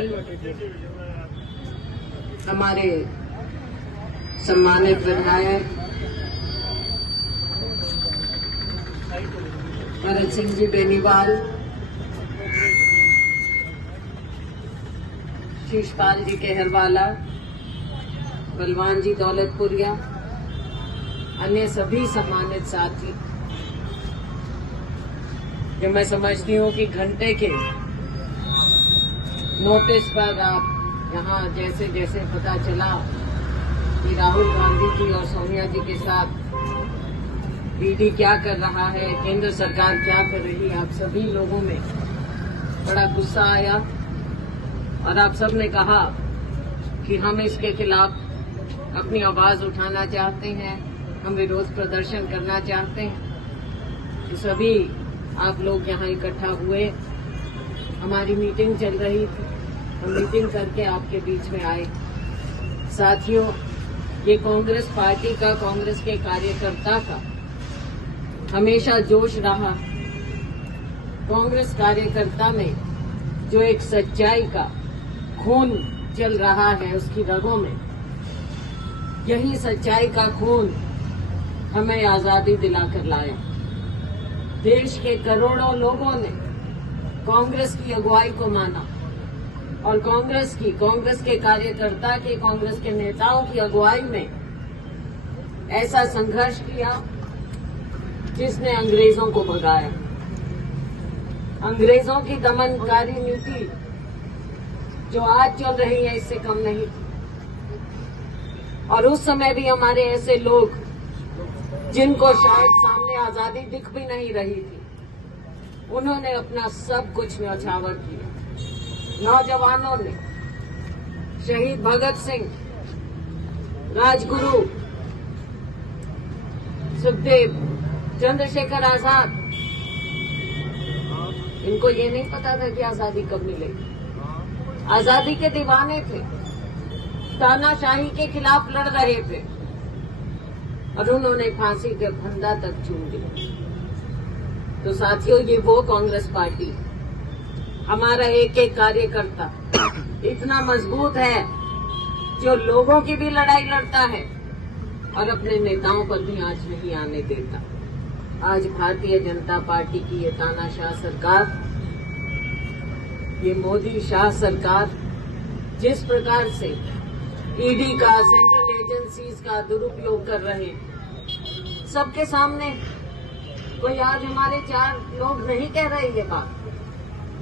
जी, हमारे सम्मानित विधायक भरत सिंह जी बेनीवाल, शीशपाल जी केहरवाला, बलवान जी दौलतपुरिया, अन्य सभी सम्मानित साथी, जो मैं समझती हूँ कि घंटे के नोटिस पर आप यहाँ जैसे जैसे पता चला कि राहुल गांधी जी और सोनिया जी के साथ ईडी क्या कर रहा है, केंद्र सरकार क्या कर रही है, आप सभी लोगों में बड़ा गुस्सा आया और आप सब ने कहा कि हम इसके खिलाफ अपनी आवाज उठाना चाहते हैं, हम विरोध प्रदर्शन करना चाहते हैं। तो सभी आप लोग यहाँ इकट्ठा हुए, हमारी मीटिंग चल रही थी, हम मीटिंग करके आपके बीच में आए। साथियों, ये कांग्रेस पार्टी का, कांग्रेस के कार्यकर्ता का हमेशा जोश रहा। कांग्रेस कार्यकर्ता में जो एक सच्चाई का खून चल रहा है उसकी रगों में, यही सच्चाई का खून हमें आजादी दिलाकर लाया। देश के करोड़ों लोगों ने कांग्रेस की अगुवाई को माना और कांग्रेस के कार्यकर्ता के, कांग्रेस के नेताओं की अगुवाई में ऐसा संघर्ष किया जिसने अंग्रेजों को भगाया। अंग्रेजों की दमनकारी नीति जो आज चल रही है इससे कम नहीं थी। और उस समय भी हमारे ऐसे लोग जिनको शायद सामने आजादी दिख भी नहीं रही थी, उन्होंने अपना सब कुछ न्यौछावर किया। नौजवानों ने शहीद भगत सिंह, राजगुरु, सुखदेव, चंद्रशेखर आजाद, इनको ये नहीं पता था कि आजादी कब मिलेगी। आजादी के दीवाने थे, तानाशाही के खिलाफ लड़ रहे थे और उन्होंने फांसी के फंदा तक चूम दिया। तो साथियों, ये वो कांग्रेस पार्टी, हमारा एक एक कार्यकर्ता इतना मजबूत है जो लोगों की भी लड़ाई लड़ता है और अपने नेताओं पर भी आंच नहीं आने देता। आज भारतीय जनता पार्टी की ये तानाशाह सरकार, ये मोदी शाह सरकार जिस प्रकार से ईडी का, सेंट्रल एजेंसीज का दुरुपयोग कर रहे हैं, सबके सामने। कोई आज हमारे 4 लोग नहीं कह रहे ये बात,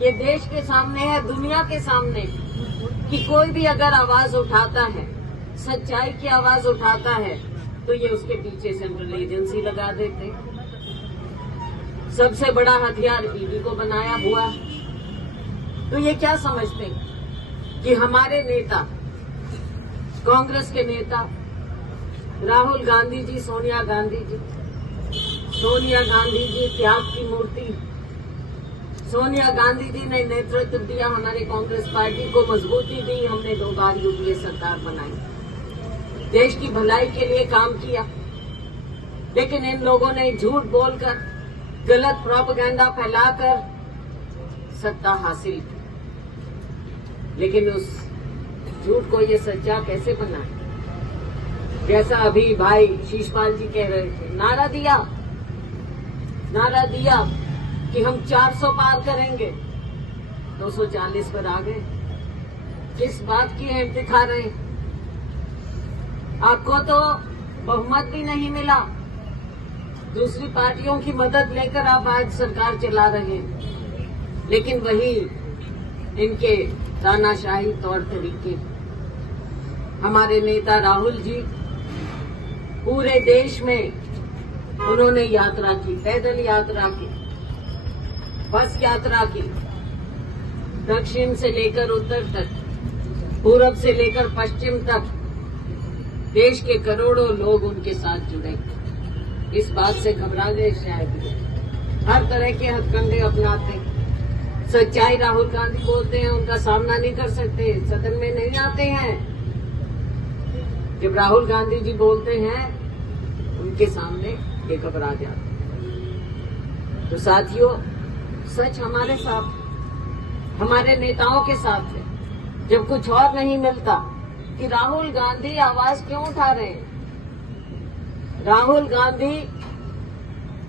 ये देश के सामने है, दुनिया के सामने, कि कोई भी अगर आवाज उठाता है, सच्चाई की आवाज उठाता है, तो ये उसके पीछे सेंट्रल एजेंसी लगा देते। सबसे बड़ा हथियार ईडी को बनाया हुआ। तो ये क्या समझते हैं कि हमारे नेता, कांग्रेस के नेता राहुल गांधी जी, सोनिया गांधी जी त्याग की मूर्ति, सोनिया गांधी जी ने नेतृत्व दिया, हमारे कांग्रेस पार्टी को मजबूती दी, हमने 2 बार यूपीए सरकार बनाई, देश की भलाई के लिए काम किया। लेकिन इन लोगों ने झूठ बोलकर, गलत प्रोपेगेंडा फैलाकर सत्ता हासिल की। लेकिन उस झूठ को ये सच्चा कैसे बनाए? जैसा अभी भाई शीशपाल जी कह रहे थे, नारा दिया कि हम 400 पार करेंगे, 240 पर आ गए। किस बात की हिम्मत दिखा रहे हैं? आपको तो बहुमत भी नहीं मिला, दूसरी पार्टियों की मदद लेकर आप आज सरकार चला रहे हैं। लेकिन वही इनके तानाशाही तौर तरीके। हमारे नेता राहुल जी पूरे देश में उन्होंने यात्रा की, पैदल यात्रा की, बस यात्रा की, दक्षिण से लेकर उत्तर तक, पूरब से लेकर पश्चिम तक देश के करोड़ों लोग उनके साथ जुड़े। इस बात से घबरा गए शायद, हर तरह के हथकंडे अपनाते, सच्चाई राहुल गांधी बोलते हैं, उनका सामना नहीं कर सकते, सदन में नहीं आते हैं। जब राहुल गांधी जी बोलते हैं उनके सामने ये घबरा जाते। तो साथियों, सच हमारे साथ, हमारे नेताओं के साथ है। जब कुछ और नहीं मिलता कि राहुल गांधी आवाज क्यों उठा रहे हैं? राहुल गांधी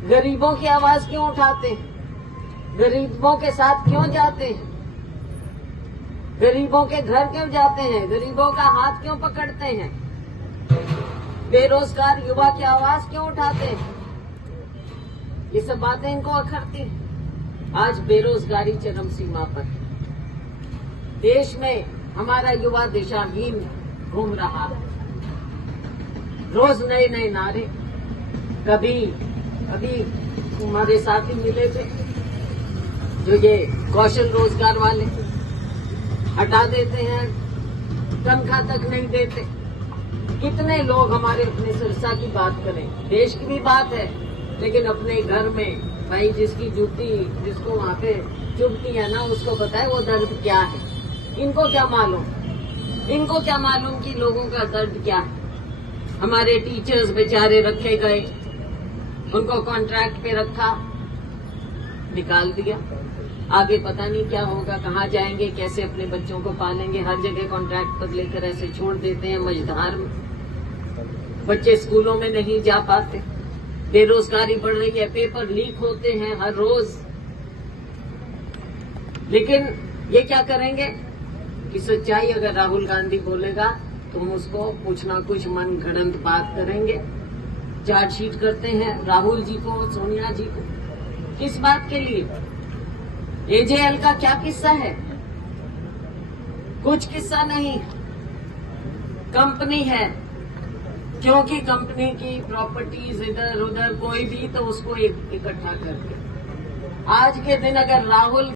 गरीबों की आवाज क्यों उठाते हैं? गरीबों के साथ क्यों जाते हैं? गरीबों के घर क्यों जाते हैं? गरीबों का हाथ क्यों पकड़ते हैं? बेरोजगार युवा की आवाज क्यों उठाते हैं? ये सब बातें इनको अखरती हैं। आज बेरोजगारी चरम सीमा पर है। देश में हमारा युवा दिशाहीन घूम रहा है। रोज नए नए नारे। कभी हमारे साथी मिले थे जो ये कौशल रोजगार वाले हटा देते हैं, तनख्वाह तक नहीं देते। कितने लोग हमारे अपने सिरसा की बात करें, देश की भी बात है, लेकिन अपने घर में भाई जिसकी जूती जिसको वहां पे चुभती है ना, उसको पता है वो दर्द क्या है। इनको क्या मालूम? इनको क्या मालूम कि लोगों का दर्द क्या है? हमारे टीचर्स बेचारे रखे गए, उनको कॉन्ट्रैक्ट पे रखा, निकाल दिया। आगे पता नहीं क्या होगा, कहाँ जाएंगे, कैसे अपने बच्चों को पालेंगे। हर जगह कॉन्ट्रैक्ट पर लेकर ऐसे छोड़ देते हैं मझधार में। बच्चे स्कूलों में नहीं जा पाते, बेरोजगारी बढ़ रही है, पेपर लीक होते हैं हर रोज। लेकिन ये क्या करेंगे कि सच्चाई अगर राहुल गांधी बोलेगा तो हम उसको कुछ ना कुछ मन गढ़ंत बात करेंगे। चार्जशीट करते हैं राहुल जी को, सोनिया जी को। किस बात के लिए? एजेएल का क्या किस्सा है? कुछ किस्सा नहीं। कंपनी है, क्योंकि कंपनी की प्रॉपर्टीज इधर उधर कोई भी तो उसको इकट्ठा करके आज के दिन अगर राहुल